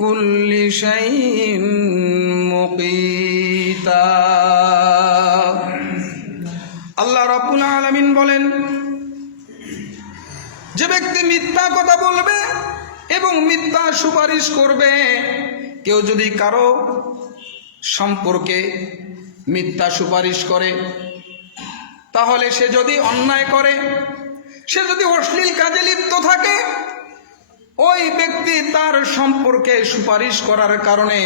কুল্লি শাইইন মুকীতা। আল্লাহ রাব্বুল আলামিন বলেন, যে ব্যক্তি মিথ্যা কথা বলবে এবং মিথ্যা সুপারিশ করবে, কেউ যদি কারো সম্পর্কে মিথ্যা সুপারিশ করে, তাহলে সে যদি অন্যায় করে, সে যদি অশ্লীল কাজে লিপ্ত থাকে, ওই ব্যক্তি তার সম্পর্কে সুপারিশ করার কারণে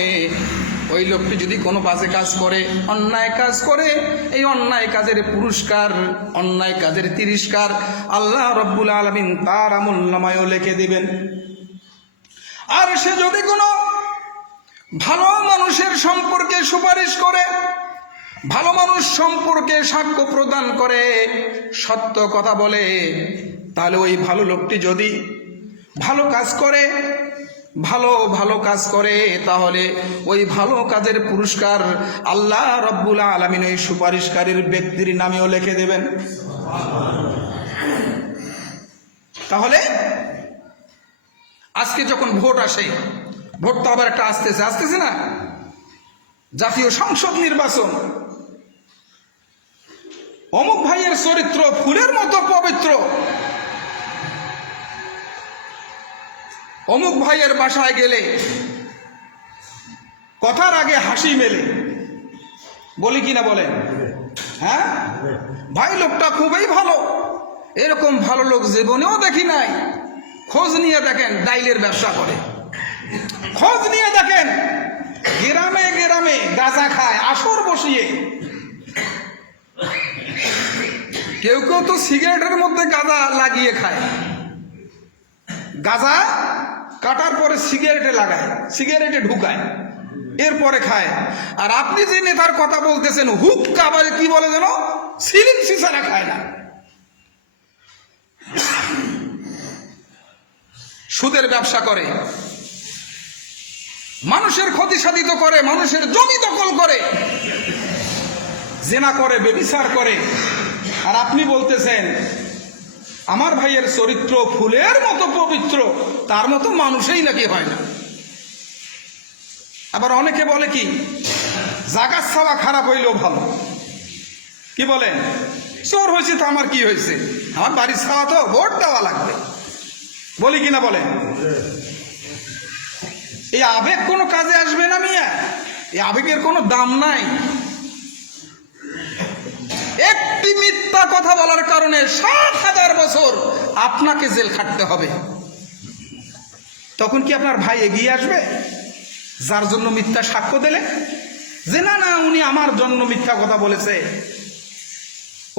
ওই লোকটি যদি কোনো বাজে কাজ করে, অন্যায় কাজ করে, এই অন্যায় কাজের পুরস্কার, অন্যায় কাজের তিরস্কার আল্লাহ রাব্বুল আলামিন তার আমলনামায়ও লিখে দিবেন। আর সে যদি কোনো ভালো মানুষের সম্পর্কে সুপারিশ করে, ভালো মানুষ সম্পর্কে সাক্ষ্য প্রদান করে, সত্য কথা বলে, তাহলে ওই ভালো লোকটি যদি ভালো কাজ করে, ভালো কাজ করে, তাহলে ওই ভালো কাজের পুরস্কার আল্লাহ রাব্বুল আলামিন ওই সুপারিশকারীর ব্যক্তির নামেও লিখে দেবেন। তাহলে আজকে যখন ভোট আসে, ভোট তো আবার একটা আসতেছে না, জাতীয় সংসদ নির্বাচন, অমুক ভাইয়ের চরিত্র ফুলের মতো পবিত্র, অমুক ভাইয়ের বাসায় গেলে কথার আগে হাসি মেলে, বলি কিনা বলেন? হ্যাঁ ভাই, লোকটা খুবই ভালো, এরকম ভালো লোক জীবনেও দেখি নাই। খোঁজ নিয়ে দেখেন ডাইলের ব্যবসা করে, খোঁজ নিয়ে দেখেন গ্রামে গ্রামে গাঁজা খায় আসর বসিয়ে। কেউ কেউ তো সিগারেটের মধ্যে গাঁজা লাগিয়ে খায়, গাঁজা কাটার পরে সিগারেটে লাগায়, সিগারেটে ঢুকায়, এরপরে খায়। আর আপনি যে নেতার কথা বলতেছেন, হুক্কা বলে, কি বলে যেন, সিলিং সিসারা খায় না। সুদের ব্যবসা করে, মানুষের ক্ষতি সাধিত করে, মানুষের জমি দখল করে, জেনা করে, ব্যভিচার করে। আর আপনি বলতেছেন আমার ভাইয়ের চরিত্র ফুলের মতো পবিত্র, তার মতো মানুষই নাকি হয় না। আবার অনেকে বলে কি, জাগার ছাওয়া খারাপ হইলেও ভালো। কি বলেন? চোর হয়েছে তো আমার কি হয়েছে, আমার বাড়ির ছাওয়া তো ভোট দেওয়া লাগবে, বলি কিনা বলেন? এই আবেগ কোনো কাজে আসবে না মিয়া, এই আবেগের কোনো দাম নাই। একটি মিথ্যা কথা বলার কারণে ৭,০০০ বছর আপনাকে জেল খাটতে হবে। তখন কি আপনার ভাই এগিয়ে আসবে যার জন্য মিথ্যা সাক্ষ্য দিলে, যে না না উনি আমার জন্য মিথ্যা কথা বলেছে,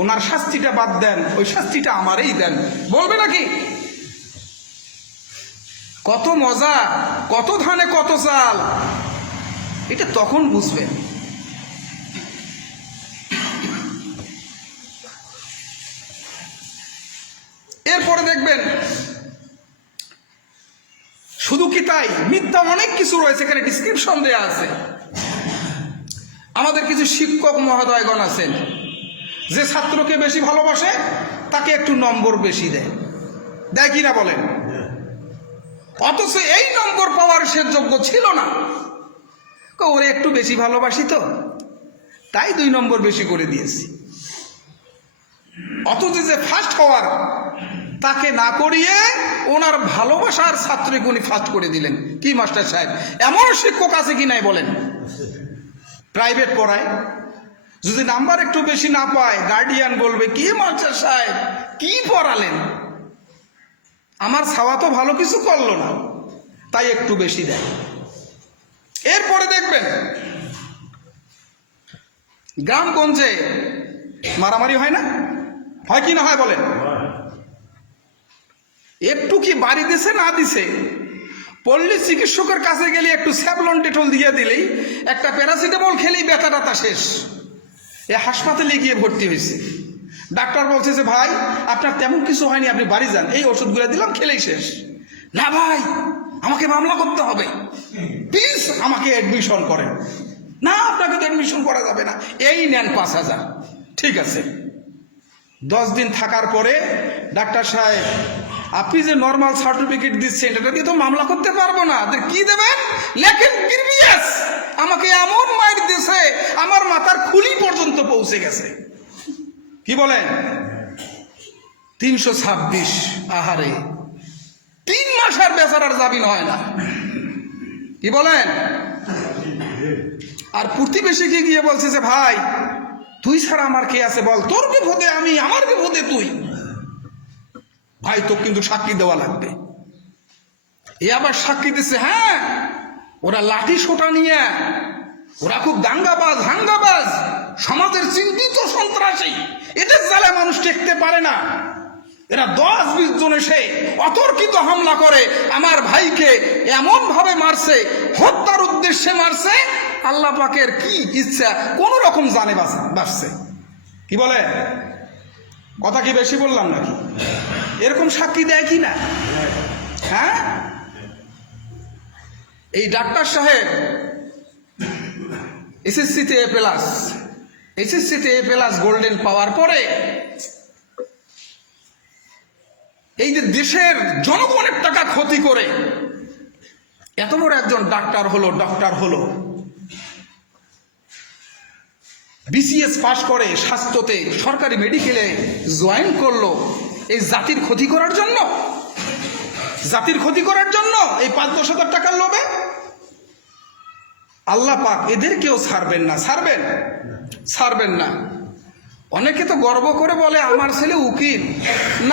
ওনার শাস্তিটা বাদ দেন, ওই শাস্তিটা আমারই দেন, বলবে নাকি? কত মজা, কত ধানে কত চাল, এটা তখন বুঝবেন। এরপরে দেখবেন শুধু কি তাই, মিথ্যা অনেক কিছু রয়েছে, এখানে ডিসক্রিপশন দেয়া আছে। আমাদের কিছু শিক্ষক মহোদয়গণ আছেন, যে ছাত্রকে বেশি ভালোবাসে তাকে একটু নম্বর বেশি দেয়, দেয় কিনা বলেন? অথচ এই নম্বর পাওয়ার সে যোগ্য ছিল না, ওরে একটু বেশি ভালোবাসি তো তাই 2 নম্বর বেশি করে দিয়েছি। অথচ যে ফার্স্ট হওয়ার তাকে না করিয়ে ওনার ভালোবাসার ছাত্রকে উনি ফার্স্ট করে দিলেন। কি মাস্টার সাহেব, এমন শিক্ষক আছে কি নাই বলেন? প্রাইভেট পড়ায়, যদি নাম্বার একটু বেশি না পায়, গার্ডিয়ান বলবে কি মাস্টার সাহেব কি পড়ালেন, আমার ছাওয়া তো ভালো কিছু করলো না, তাই একটু বেশি দেয়। এরপরে দেখবেন গ্রামগঞ্জে মারামারি হয় না, হয় কি না হয় বলেন? একটু কি বাড়ি দিছে না দিছে, পল্লী চিকিৎসকের কাছে গেলে একটু স্যাভলন ডেটল দিয়ে দিলেই, একটা প্যারাসিটামল খেলেই ব্যথা টাথা শেষ। এ হাসপাতালে গিয়ে ভর্তি হয়েছে, ডাক্তার বলছে যে ভাই আপনার তেমন কিছু হয়নি, আপনি বাড়ি যান, এই ওষুধগুলো দিলাম খেলেই শেষ। না ভাই, আমাকে মামলা করতে হবে, প্লিজ আমাকে অ্যাডমিশন করেন। না, আপনাকে তো অ্যাডমিশন করা যাবে না, এই নেন 5,000। ঠিক আছে, 10 দিন থাকার পরে ডাক্তার সাহেব আপনি যে নর্মাল সার্টিফিকেট দিচ্ছেন এটা দিয়ে তো মামলা করতে পারবো না, কি দেবেন? লেখেন প্রিভিয়াস। আমাকে এমন মাইর দিয়েছে আমার মাথার খুলি পর্যন্ত পৌঁছে গেছে। কি বলেন? 326। আহারে, 3 মাস আর বেচারার জামিন হয় না। কি বলেন? আর প্রতিবেশীকে গিয়ে বলছে যে ভাই তুই ছাড়া আমার কে আছে বল, তোর বিপদে আমি, আমার বিপদে তুই। ভাই তো কিন্তু সাক্ষী দেওয়া লাগবে। এ আবার সাক্ষী দিচ্ছে, হ্যাঁ ওরা লাঠি সোটা নিয়ে, ওরা খুব দাঙ্গাবাজ হাঙ্গাবাজ, সমাজের চিন্তিত সন্ত্রাসী, এদের জ্বালা মানুষ টেকতে পারে না। এরা 10-20 জন এসে অতর্কিত হামলা করে আমার ভাইকে এমন ভাবে মারছে, হত্যার উদ্দেশ্যে মারছে। আল্লাহ পাকের কি ইচ্ছা, কোন রকম জানে বাঁচছে। কি বলে? কথা কি বেশি বললাম নাকি? এরকম সাক্ষী দেয় কি না? হ্যাঁ, এই ডাক্তার সাহেব এসএসসিতে A+ গোল্ডেন পাওয়ার পরে এই যে দেশের জনগণের টাকা ক্ষতি করে এত বড় একজন ডক্টর হলো, BCS পাশ করে স্বাস্থ্যতে সরকারি মেডিকেলে জয়েন করলো, এই জাতির ক্ষতি করার জন্য, এই 5-10 হাজার টাকার লোভে। আল্লাহ পাক এদেরকেও ছাড়বেন না। অনেকে তো গর্ব করে বলে আমার ছেলে উকিল,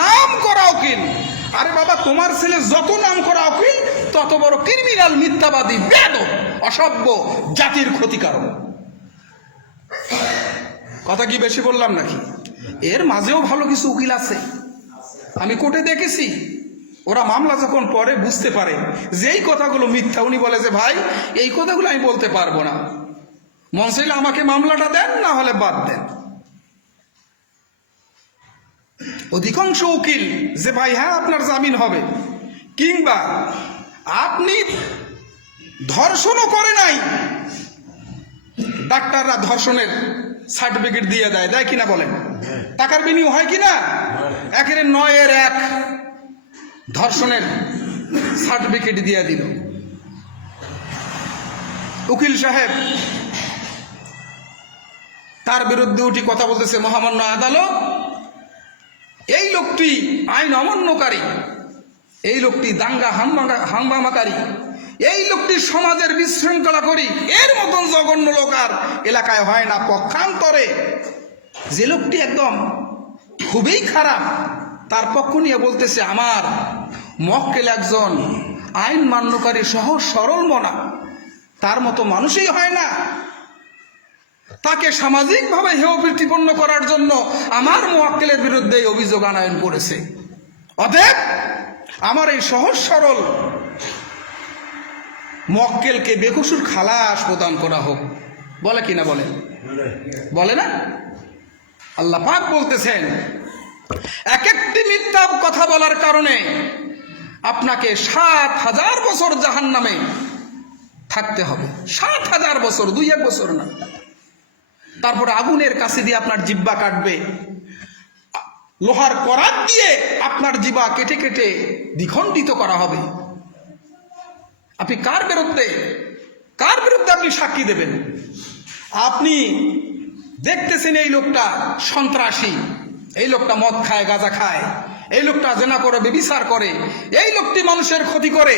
নাম করা উকিল। আরে বাবা, তোমার ছেলে যত নাম করা উকিল তত বড় ক্রিমিনাল, মিথ্যাবাদী, বেয়াদব, অসভ্য, জাতির ক্ষতিকারক। কথা কি বেশি বললাম নাকি? এর মাঝেও ভালো কিছু উকিল আছে, আমি কোর্টে দেখেছি। ওরা মামলা যখন পরে বুঝতে পারে যে এই কথাগুলো মিথ্যা, উনি বলে যে ভাই এই কথাগুলো আমি বলতে পারবো না, মন চাইলে আমাকে মামলাটা দেন, না হলে বাদ দেন। অধিকাংশ উকিল যে ভাই হ্যাঁ আপনার জামিন হবে, কিংবা আপনি ধর্ষণও করে নাই, ডাক্তাররা ধর্ষণের সার্টিফিকেট দিয়ে দেয় কিনা বলেন? টাকার বিনিয়োগ হয় কিনা? 1-9-1 ধর্ষণের সার্টিফিকেট দিয়ে দিল। উকিল সাহেব তার বিরুদ্ধে উঠি কথা বলতেছে মহামান্য আদালত, এই লোকটি আইন অমান্যকারী, এই লোকটি দাঙ্গা হাঙ্গামাকারী, এই লোকটি সমাজের বিশৃঙ্খলা করি, এর মতন জঘন্য লোক আর এলাকায় হয় না। পক্ষান্তরে যে লোকটি একদম খুবই খারাপ, তার পক্ষ নিয়ে বলতেছে আমার মক্কেল একজন আইন মান্যকারী, সহজ সরল মনা, তার মতো মানুষই হয় না। তাকে সামাজিকভাবে হেয় প্রতিপন্ন করার জন্য আমার মক্কেলের বিরুদ্ধে অভিযোগ আনয়ন করেছে। অতএব আমার এই সহজ সরল মক্কেলকে বেকসুর খালাস প্রদান করা হোক। বলে কিনা? বলে না? আল্লাহ পাক বলতেছেন এক একটি মিথ্যা কথা বলার কারণে আপনাকে 7,000 বছর জাহান্নামে থাকতে হবে। 7,000 বছর, 2-1 বছর না। তারপরে আগুনের কাছে দিয়ে আপনার জিহ্বা কাটবে, লোহার করাত দিয়ে আপনার জিহ্বা কেটে কেটে দ্বিখণ্ডিত করা হবে। আপনি কার বিরুদ্ধে আপনি সাক্ষী দেবেন? আপনি দেখতেছেন এই লোকটা সন্ত্রাসী, এই লোকটা মদ খায়, গাঁজা খায়, এই লোকটা জেনা করে, ব্যভিচার করে, এই লোকটি মানুষের ক্ষতি করে।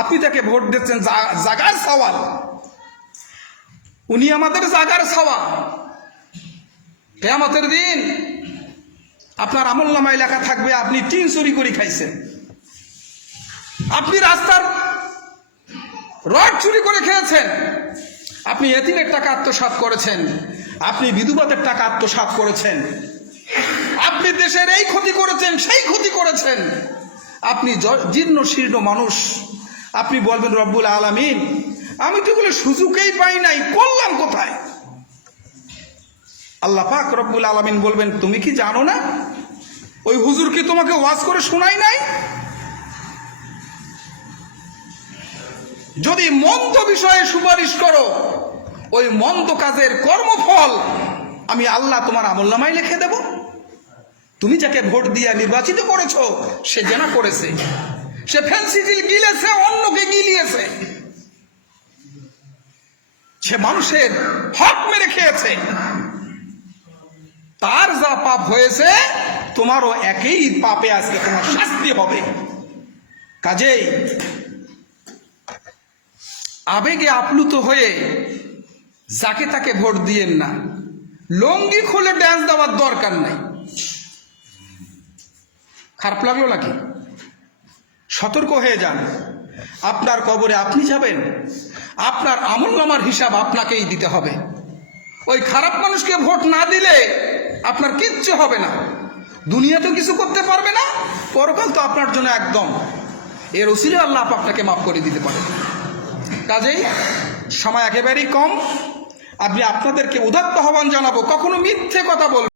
আপনি তাকে ভোট দিচ্ছেন জাগার সওয়াল, উনি আমাদের জাগার ছাওয়া। কিয়ামতের দিন আপনার আমলনামায় লেখা থাকবে আপনি টিন চুরি করে খাইছেন, আপনি রাস্তার রড চুরি করে খেয়েছেন, আপনি এতিমের টাকা আত্মসাৎ করেছেন, আপনি বিধবাদের টাকা আত্মসাৎ করেছেন, আপনি দেশের এই ক্ষতি করেছেন, সেই ক্ষতি করেছেন, আপনি জীর্ণ শীর্ণ মানুষ। আপনি বলবেন রব্বুল আলামিন আমি তো এগুলো সুযোগই পাই নাই, করলাম কোথায়? আল্লাহ পাক রব্বুল আলামিন বলবেন তুমি কি জানো না ওই হুজুর কি তোমাকে ওয়াজ করে শোনাই নাই? যদি মন্দ বিষয়ে সুপারিশ করো, ওই মন্দ কাজের কর্মফল আমি আল্লাহ তোমার আমলনামায় লিখে দেব। তুমি যাকে ভোট দিয়ে নির্বাচিত করেছো সে জেনা করেছে, সে ফেন্সিডিল গিলেছে, অন্যকে গিলিয়েছে, সে মানুষের হক মেরে খেয়েছে। তার যা পাপ হয়েছে তোমারও একই পাপে আজকে তোমার শাস্তি হবে। কাজেই আবেগে আপ্লুত হয়ে যাকে তাকে ভোট দিয়েন না। লঙ্গি খুলে ড্যান্স দেওয়ার দরকার নাই। খারাপ লাগলো নাকি? সতর্ক হয়ে যান। আপনার কবরে আপনি যাবেন, আপনার আমলনামার হিসাব আপনাকেই দিতে হবে। ওই খারাপ মানুষকে ভোট না দিলে আপনার কিচ্ছু হবে না, দুনিয়াতেও কিছু করতে পারবে না, পরকাল তো আপনার জন্য একদম। এর উসিলে আল্লাহ আপনাকে মাফ করে দিতে পারে। কাজেই সময় একেবারেই কম। আমি আপনাদেরকে উদাত্ত আহ্বান জানাবো, কখনো মিথ্যে কথা বলবেন।